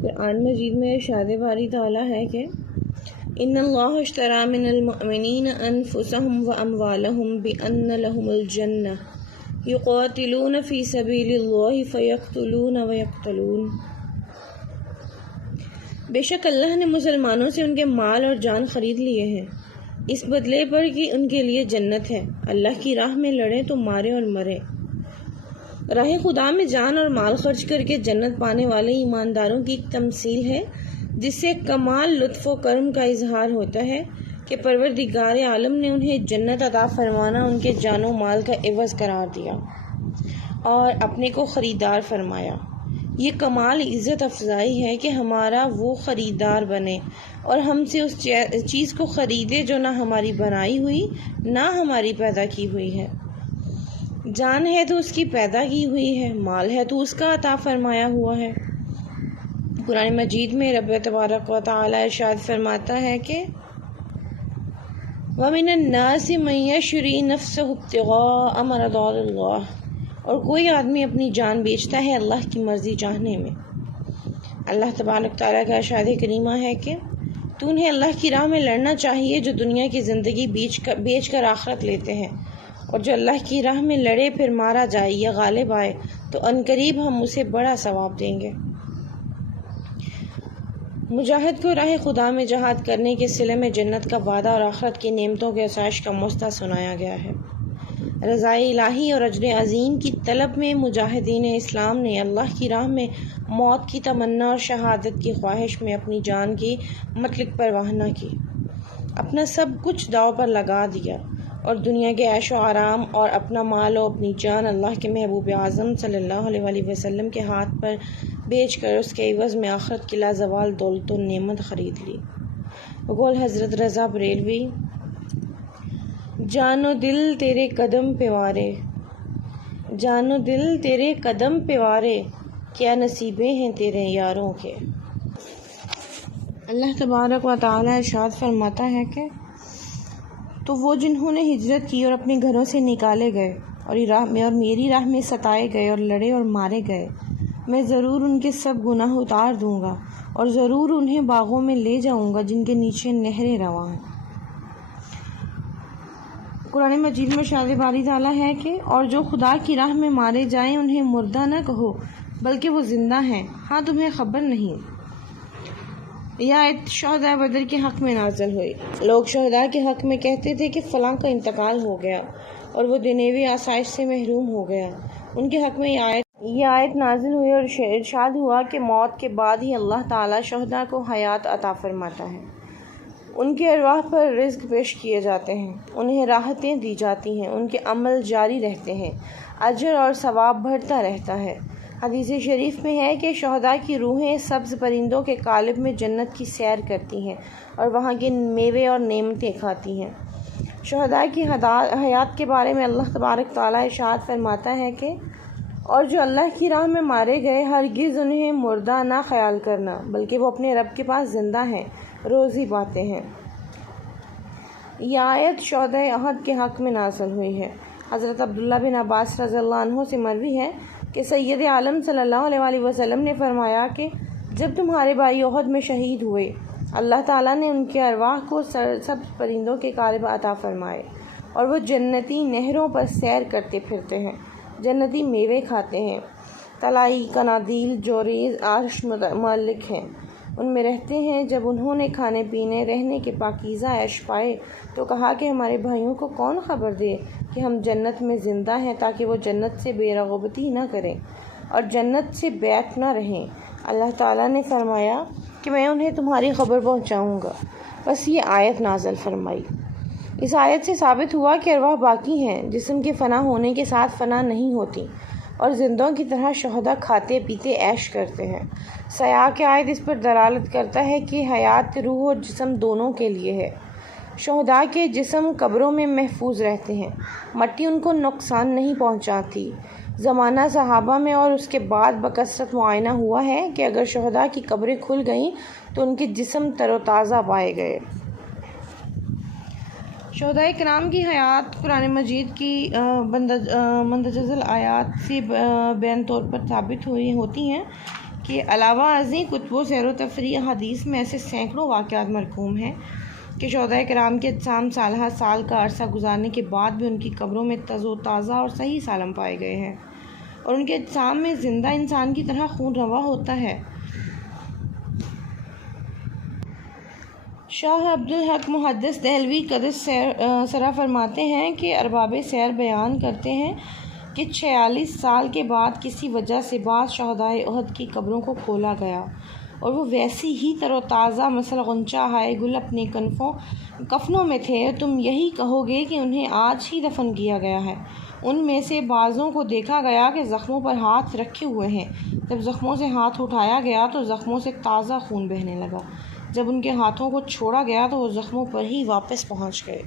قرآن مجید میں ارشاد باری تعالیٰ ہے کہ ان اللہ اشتری من المؤمنین انفسهم واموالهم بان لهم الجنہ یقاتلون فی سبیل اللہ فیقتلون ویقتلون۔ بے شک اللہ نے مسلمانوں سے ان کے مال اور جان خرید لیے ہیں اس بدلے پر کہ ان کے لیے جنت ہے، اللہ کی راہ میں لڑیں تو مارے اور مرے۔ راہ خدا میں جان اور مال خرچ کر کے جنت پانے والے ایمانداروں کی ایک تمثیل ہے جس سے کمال لطف و کرم کا اظہار ہوتا ہے کہ پروردگار عالم نے انہیں جنت عطا فرمانا ان کے جان و مال کا عوض قرار دیا اور اپنے کو خریدار فرمایا۔ یہ کمال عزت افزائی ہے کہ ہمارا وہ خریدار بنے اور ہم سے اس چیز کو خریدے جو نہ ہماری بنائی ہوئی نہ ہماری پیدا کی ہوئی ہے۔ جان ہے تو اس کی پیدا کی ہوئی ہے، مال ہے تو اس کا عطا فرمایا ہوا ہے۔ قرآن مجید میں رب تبارک و تعالی ارشاد فرماتا ہے کہ وَمِنَ النَّاسِ مَن يَشْرِي نَفْسَهُ ابْتِغَاءَ مَرْضَاتِ اللَّهِ، اور کوئی آدمی اپنی جان بیچتا ہے اللہ کی مرضی چاہنے میں۔ اللہ تبارک تعالیٰ کا ارشاد کریمہ ہے کہ تو انہیں اللہ کی راہ میں لڑنا چاہیے جو دنیا کی زندگی بیچ کر آخرت لیتے ہیں، اور جو اللہ کی راہ میں لڑے پھر مارا جائے یا غالب آئے تو عنقریب ہم اسے بڑا ثواب دیں گے۔ مجاہد کو راہ خدا میں جہاد کرنے کے صلے میں جنت کا وعدہ اور آخرت کی نعمتوں کے آسائش کا مستہ سنایا گیا ہے۔ رضائے الہی اور اجر عظیم کی طلب میں مجاہدین اسلام نے اللہ کی راہ میں موت کی تمنا اور شہادت کی خواہش میں اپنی جان کی مطلق پرواہ نہ کی، اپنا سب کچھ داؤ پر لگا دیا اور دنیا کے عیش و آرام اور اپنا مال و اپنی جان اللہ کے محبوب اعظم صلی اللہ علیہ وسلم کے ہاتھ پر بیچ کر اس کے عوض میں آخرت کی لازوال دولت و نعمت خرید لی۔ بقول حضرت رضا بریلوی، جان و دل تیرے قدم پہ وارے، جان و دل تیرے قدم پہ وارے، کیا نصیبیں ہیں تیرے یاروں کے۔ اللہ تبارک و تعالی ارشاد فرماتا ہے کہ تو وہ جنہوں نے ہجرت کی اور اپنے گھروں سے نکالے گئے اور میری راہ میں ستائے گئے اور لڑے اور مارے گئے، میں ضرور ان کے سب گناہ اتار دوں گا اور ضرور انہیں باغوں میں لے جاؤں گا جن کے نیچے نہریں رواں ہیں۔ قرآن مجید میں ارشاد باری تعالیٰ ہے کہ اور جو خدا کی راہ میں مارے جائیں انہیں مردہ نہ کہو بلکہ وہ زندہ ہیں، ہاں تمہیں خبر نہیں۔ یہ آیت شہداء بدر کے حق میں نازل ہوئی۔ لوگ شہداء کے حق میں کہتے تھے کہ فلاں کا انتقال ہو گیا اور وہ دنیوی آسائش سے محروم ہو گیا۔ ان کے حق میں یہ آیت نازل ہوئی اور ارشاد ہوا کہ موت کے بعد ہی اللہ تعالیٰ شہداء کو حیات عطا فرماتا ہے، ان کے ارواح پر رزق پیش کیے جاتے ہیں، انہیں راحتیں دی جاتی ہیں، ان کے عمل جاری رہتے ہیں، اجر اور ثواب بڑھتا رہتا ہے۔ حدیث شریف میں ہے کہ شہداء کی روحیں سبز پرندوں کے قالب میں جنت کی سیر کرتی ہیں اور وہاں کے میوے اور نعمتیں کھاتی ہیں۔ شہداء کی حیات کے بارے میں اللہ تبارک تعالیٰ ارشاد فرماتا ہے کہ اور جو اللہ کی راہ میں مارے گئے ہرگز انہیں مردہ نہ خیال کرنا بلکہ وہ اپنے رب کے پاس زندہ ہیں، روزی پاتے ہیں۔ یہ آیت شہداء احد کے حق میں نازل ہوئی ہے۔ حضرت عبداللہ بن عباس رضی اللہ عنہ سے مروی ہے کہ سید عالم صلی اللہ علیہ وسلم نے فرمایا کہ جب تمہارے بھائی احد میں شہید ہوئے اللہ تعالیٰ نے ان کے ارواح کو سبز پرندوں کے قالب عطا فرمائے اور وہ جنتی نہروں پر سیر کرتے پھرتے ہیں، جنتی میوے کھاتے ہیں، طلائی قنادیل جوریز عرش مالک ہیں، ان میں رہتے ہیں۔ جب انہوں نے کھانے پینے رہنے کے پاکیزہ عیش پائے تو کہا کہ ہمارے بھائیوں کو کون خبر دے کہ ہم جنت میں زندہ ہیں تاکہ وہ جنت سے بے رغبتی نہ کریں اور جنت سے بیت نہ رہیں۔ اللہ تعالیٰ نے فرمایا کہ میں انہیں تمہاری خبر پہنچاؤں گا، بس یہ آیت نازل فرمائی۔ اس آیت سے ثابت ہوا کہ ارواح باقی ہیں، جسم کے فنا ہونے کے ساتھ فنا نہیں ہوتی اور زندوں کی طرح شہداء کھاتے پیتے عیش کرتے ہیں۔ سیاق آیت اس پر دلالت کرتا ہے کہ حیات روح اور جسم دونوں کے لیے ہے۔ شہداء کے جسم قبروں میں محفوظ رہتے ہیں، مٹی ان کو نقصان نہیں پہنچاتی۔ زمانہ صحابہ میں اور اس کے بعد بکثرت معائنہ ہوا ہے کہ اگر شہداء کی قبریں کھل گئیں تو ان کے جسم تر و تازہ پائے گئے۔ شہداء کرام کی حیات قرآن مجید کی مندرجہ ذیل آیات سے بیان طور پر ثابت ہوتی ہیں کے علاوہ ازیں کتب و سیر و تفریح حدیث میں ایسے سینکڑوں واقعات مرقوم ہیں کہ شہداء کرام کے اجسام سالہ سال کا عرصہ گزارنے کے بعد بھی ان کی قبروں میں تر و تازہ اور صحیح سالم پائے گئے ہیں، اور ان کے اجسام میں زندہ انسان کی طرح خون روا ہوتا ہے۔ شاہ عبدالحق محدث دہلوی قدس سرا فرماتے ہیں کہ ارباب سیر بیان کرتے ہیں کہ 46 سال کے بعد کسی وجہ سے بعض شہداء احد کی قبروں کو کھولا گیا اور وہ ویسی ہی تر و تازہ مثل غنچہ ہائے گل اپنے کفنوں میں تھے۔ تم یہی کہو گے کہ انہیں آج ہی دفن کیا گیا ہے۔ ان میں سے بعضوں کو دیکھا گیا کہ زخموں پر ہاتھ رکھے ہوئے ہیں، جب زخموں سے ہاتھ اٹھایا گیا تو زخموں سے تازہ خون بہنے لگا، جب ان کے ہاتھوں کو چھوڑا گیا تو وہ زخموں پر ہی واپس پہنچ گئے۔